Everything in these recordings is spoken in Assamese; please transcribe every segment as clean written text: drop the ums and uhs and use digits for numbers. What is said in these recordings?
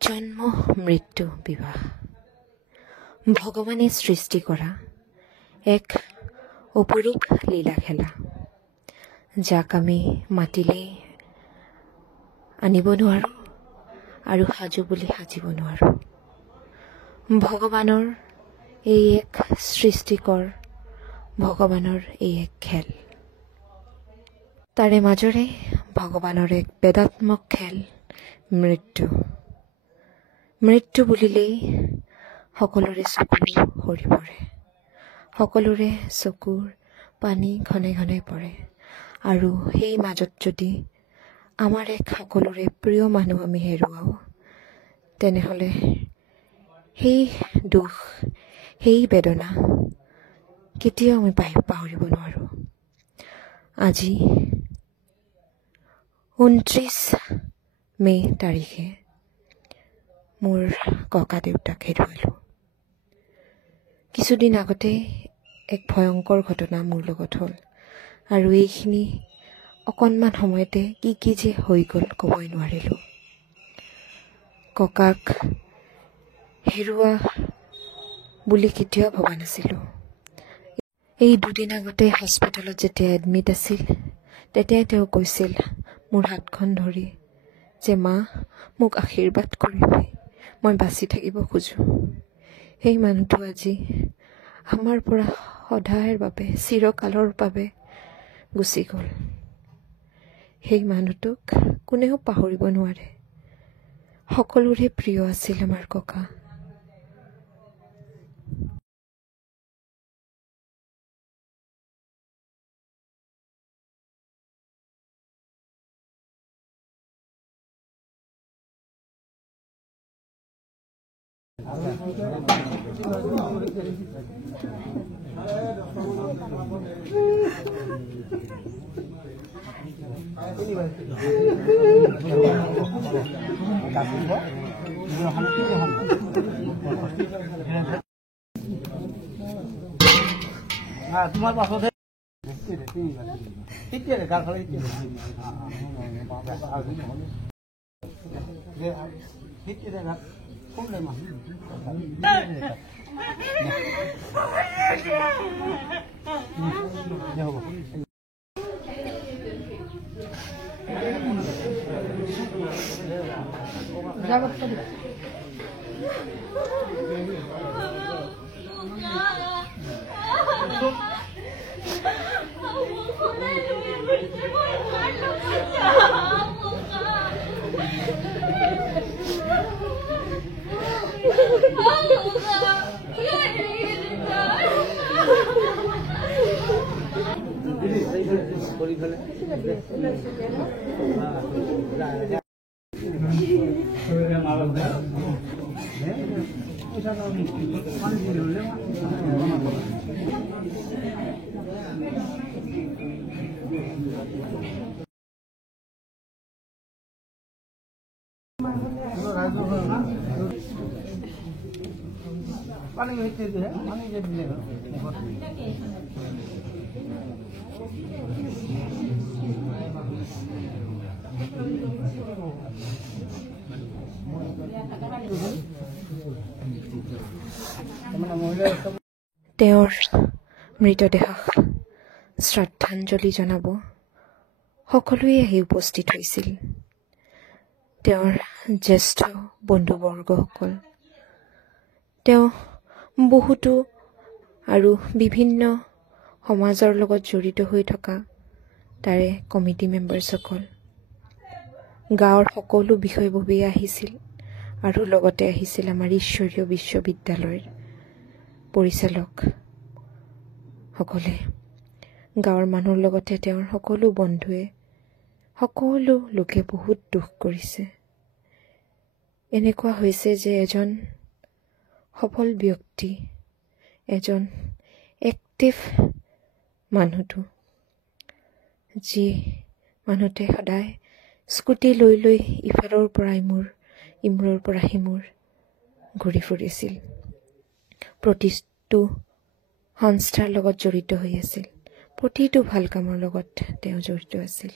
জন্ম মৃত্যু বিবাহ ভগৱানে সৃষ্টি কৰা এক অপৰূপ লীলা খেলা, যাক আমি মাতিলেই আনিব নোৱাৰোঁ আৰু সাজু বুলি সাজিব নোৱাৰোঁ। ভগৱানৰ এই এক সৃষ্টিকৰ, ভগৱানৰ এই এক খেল। তাৰে মাজৰে ভগৱানৰ এক বেদাত্মক খেল মৃত্যু। মৃত্যু বুলিলেই সকলোৰে চকুৰ সৰি পৰে, সকলোৰে চকুৰ পানী ঘনে ঘনে পৰে। আৰু সেই মাজত যদি আমাৰ এক সকলোৰে প্ৰিয় মানুহ আমি হেৰুৱাওঁ, তেনেহ'লে সেই দুখ, সেই বেদনা কেতিয়াও আমি পাহৰিব নোৱাৰোঁ। আজি 29 মে' তাৰিখে মোৰ ককা দেউতাক হেৰুৱালোঁ। কিছুদিন আগতে এক ভয়ংকৰ ঘটনা মোৰ লগত হ'ল, আৰু এইখিনি অকণমান সময়তে কি যে হৈ গ'ল ক'বই নোৱাৰিলোঁ। ককাক হেৰুৱা বুলি কেতিয়াও ভবা নাছিলোঁ। এই দুদিন আগতে হস্পিটেলত যেতিয়া এডমিট আছিল, তেতিয়াই তেওঁ কৈছিল মোৰ হাতখন ধৰি যে, মা, মোক আশীৰ্বাদ কৰিবি, মই বাচি থাকিব খোজোঁ। সেই মানুহটো আজি আমাৰ পৰা সদায়ৰ বাবে, চিৰকালৰ বাবে গুচি গ'ল। সেই মানুহটোক কোনেও পাহৰিব নোৱাৰে। সকলোৰে প্ৰিয় আছিল আমাৰ ককা। তোমাৰ পাছত পানি হইতে দিলে পানি যে দিলে তেওঁৰ মৃতদেহক শ্ৰদ্ধাঞ্জলি জনাব সকলোৱে আহি উপস্থিত হৈছিল। তেওঁৰ জ্যেষ্ঠ বন্ধুবৰ্গসকল, তেওঁ বহুতো আৰু বিভিন্ন সমাজৰ লগত জড়িত হৈ থকা তাৰে কমিটি মেম্বাৰ্ছসকল, গাঁৱৰ সকলো বিষয়ববীয়া আহিছিল, আৰু লগতে আহিছিল আমাৰ ঈশ্বৰীয় বিশ্ববিদ্যালয়ৰ পৰিচালক সকলে। গাঁৱৰ মানুহৰ লগতে তেওঁৰ সকলো বন্ধুৱে, সকলো লোকে বহুত দুখ কৰিছে। এনেকুৱা হৈছে যে এজন সফল ব্যক্তি, এজন এক্টিভ মানুহটো, যি মানুহটোৱে সদায় স্কুটি লৈ লৈ ইফালৰ পৰা ইমূৰৰ পৰা সিমূৰ ঘূৰি ফুৰিছিল, প্ৰতিটো সংস্থাৰ লগত জড়িত হৈ আছিল, প্ৰতিটো ভাল কামৰ লগত তেওঁ জড়িত আছিল।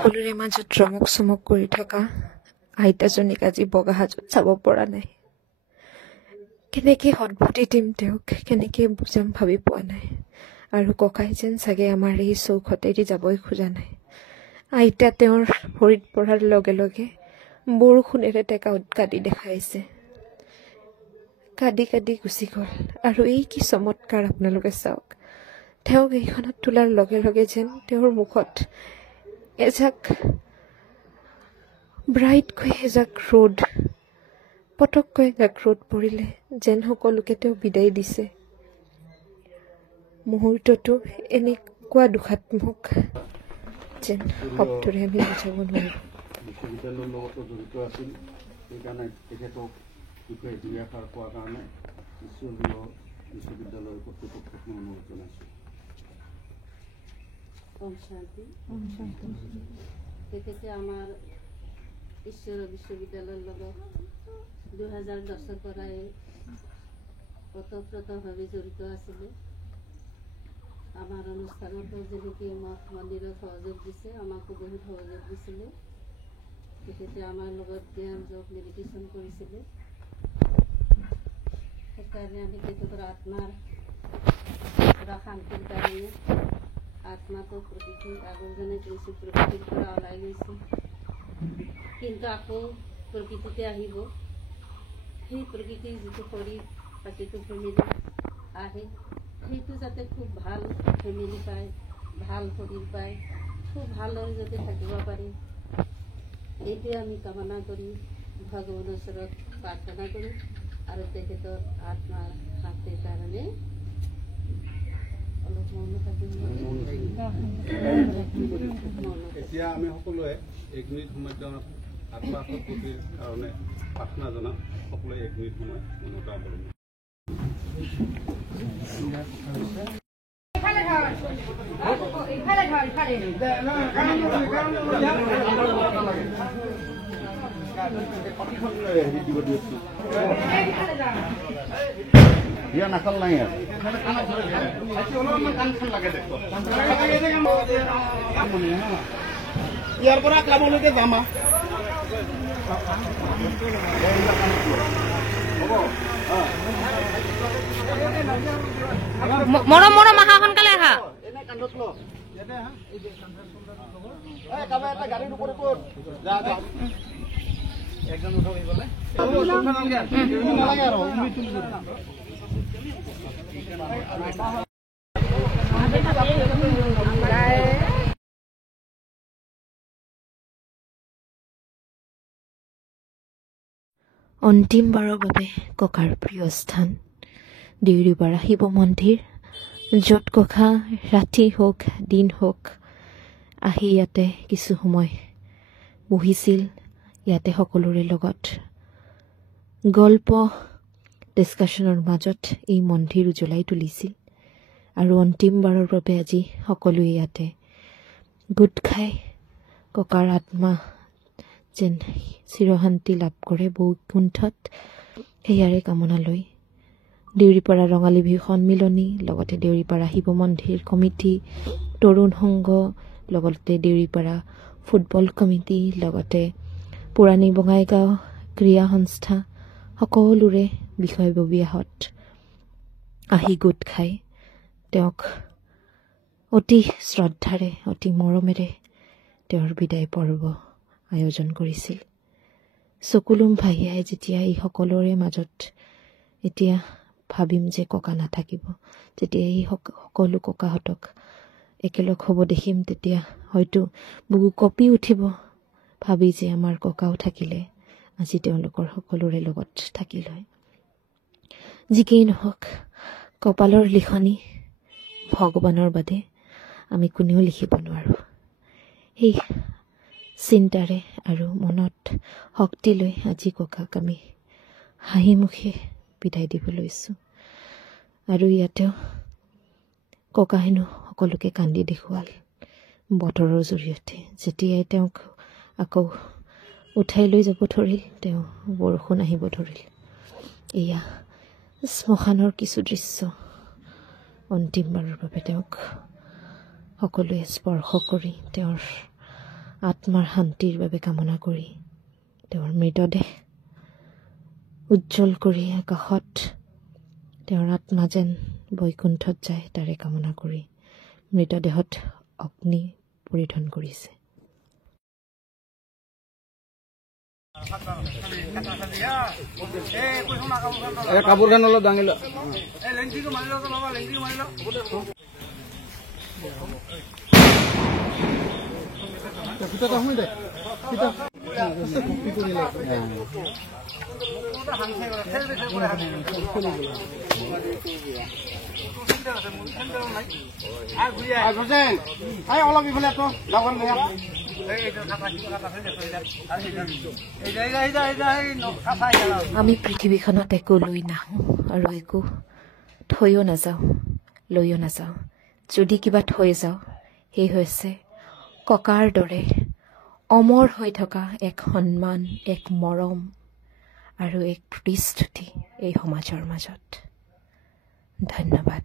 সকলোৰে মাজত ৰমক চমক কৰি থকা আইতাজনীক আজি বগা সাজত চাব পৰা নাই। কেনেকে সদ্ভুতি দিম তেওঁক, কেনেকে বুজাম ভাবি পোৱা নাই। আৰু ককাই যেন চাগে আমাৰ এই চৌখতেদি যাবই খোজা নাই। আইতা তেওঁৰ ভৰিত পৰাৰ লগে লগে বৰষুণেৰে টেকা কাটি দেখাইছে। কাঁদি কাঁদি গুচি গ'ল। আৰু এই কি চমৎকাৰ আপোনালোকে চাওক, তেওঁক এইখনত তোলাৰ লগে লগে যেন তেওঁৰ মুখত এজাক ব্ৰাইটকৈ এজাক ৰ'দ, পটককৈ এজাক ৰ'দ পৰিলে যেন সকলোকে তেওঁ বিদায় দিছে। মুহূৰ্তটো এনেকুৱা দুখাত্মক যেন শব্দৰে আমি বুজাব নোৱাৰোঁ। বিশ্ববিদ্যালয়ৰ লগতো জড়িত আছিল, সেইকাৰণে তেখেতক বিষয়ে দুই এষাৰ কোৱাৰ কাৰণে ঈশ্বৰীয় বিশ্ববিদ্যালয়ৰ কৰ্তৃপক্ষক মই অনুৰোধ জনাইছোঁ। তেখেতে আমাৰ ঈশ্বৰ বিশ্ববিদ্যালয়ৰ লগত 2010 পৰাই ওতঃপ্ৰোতভাৱে জড়িত আছিলে। আমাৰ অনুষ্ঠানতো যেনেকৈ মঠ মন্দিৰত সহযোগ দিছে, আমাকো বহুত সহযোগ দিছিলে। তেখেতে আমাৰ লগত জ্ঞান যোগ মেডিটেশ্যন কৰিছিলে। সেইকাৰণে আমি তেখেতৰ আত্মাৰ পৰা শান্তিৰ কাৰণে আত্মাটো প্ৰকৃতি আগৰজনে কৈছে প্ৰকৃতিৰ পৰা ওলাই গৈছে, কিন্তু আকৌ প্ৰকৃতিতে আহিব। সেই প্ৰকৃতিৰ যিটো শৰীৰ বাকীটো ফেমিলি আহে, সেইটো যাতে খুব ভাল ফেমিলি পায়, ভাল শৰীৰ পায়, খুব ভালদৰে যাতে থাকিব পাৰে, এইটোৱে আমি কামনা কৰি ভগৱানৰ ওচৰত প্ৰাৰ্থনা কৰোঁ। আৰু তেখেতৰ আত্মাৰ শান্তিৰ কাৰণে এতিয়া আমি সকলোৱে 1 মিনিট সময় আত্মাৰ সদ্গতিৰ কাৰণে প্ৰাৰ্থনা জনাম। সকলোৱে 1 মিনিট সময় মনতা কৰিম। ইয়া নাখাল নাই আৰু ইয়াৰ পৰা ক্লাবলৈকে যাম। মৰম মৰম আহা, সোনকালে আহা। গাড়ীৰ ওপৰত যা যা একজন উঠাই গ'লে অন্তিমবাৰৰ বাবে ককাৰ প্ৰিয় স্থান দেউৰীপাৰা শিৱ মন্দিৰ, য'ত ককা ৰাতি হওক দিন হওক আহি ইয়াতে কিছু সময় বহিছিল। ইয়াতে সকলোৰে লগত গল্প ডিছকাশ্যনৰ মাজত এই মন্দিৰ উজ্বলাই তুলিছিল। আৰু অন্তিমবাৰৰ বাবে আজি সকলোৱে ইয়াতে গোট খাই ককাৰ আত্মা যেন চিৰশান্তি লাভ কৰে বৈকুণ্ঠত, সেয়াৰে কামনা লৈ দেউৰীপাৰা ৰঙালী বিহু সন্মিলনী, লগতে দেউৰীপাৰা শিৱ মন্দিৰ কমিটি, তৰুণ সংঘ, লগতে দেউৰীপাৰা ফুটবল কমিটি, লগতে পুৰাণী বঙাইগাঁও ক্ৰীড়া সংস্থা সকলোৰে বিষয়ববীয়াহঁত আহি গোট খাই তেওঁক অতি শ্ৰদ্ধাৰে অতি মৰমেৰে তেওঁৰ বিদায় পৰ্ব আয়োজন কৰিছিল। চকুলোম ভাহিয়াই যেতিয়া এই সকলোৰে মাজত এতিয়া ভাবিম যে ককা নাথাকিব, যেতিয়া এই সকলো ককাহঁতক একেলগ হ'ব দেখিম, তেতিয়া হয়তো বুকু কঁপি উঠিব ভাবি যে আমাৰ ককাও থাকিলে আজি তেওঁলোকৰ সকলোৰে লগত থাকিল হয়। যিকেই নহওক, কপালৰ লিখনি ভগৱানৰ বাদে আমি কোনেও লিখিব নোৱাৰোঁ। সেই চিন্তাৰে আৰু মনত শক্তি লৈ আজি ককাক আমি হাঁহি মুখে বিদায় দিব লৈছোঁ। আৰু ইয়াতেও ককা হেনো সকলোকে কান্দি দেখুৱাল বতৰৰ জৰিয়তে। যেতিয়াই তেওঁক আকৌ উঠাই লৈ যাব ধৰিল, তেওঁ বৰষুণ আহিব ধৰিল। এয়া শ্মশানৰ কিছু দৃশ্য। অন্তিমবাৰৰ বাবে তেওঁক সকলোৱে স্পৰ্শ কৰি তেওঁৰ আত্মাৰ শান্তিৰ বাবে কামনা কৰি তেওঁৰ মৃতদেহ উজ্জ্বল কৰি আকাশত তেওঁৰ আত্মা যেন বৈকুণ্ঠত যায় তাৰে কামনা কৰি মৃতদেহত অগ্নি পৰিধান কৰিছে। কাপোৰখন অলপ দাঙি লোৱা। অলপ ইফালে আমি পৃথিৱীখনত একো লৈ নাহোঁ আৰু একো থৈও নাযাওঁ, লৈও নাযাওঁ। যদি কিবা থৈ যাওঁ, সেই হৈছে ককাৰ দৰে অমৰ হৈ থকা এক সন্মান, এক মৰম আৰু এক প্ৰতিশ্ৰুতি এই সমাজৰ মাজত। ধন্যবাদ।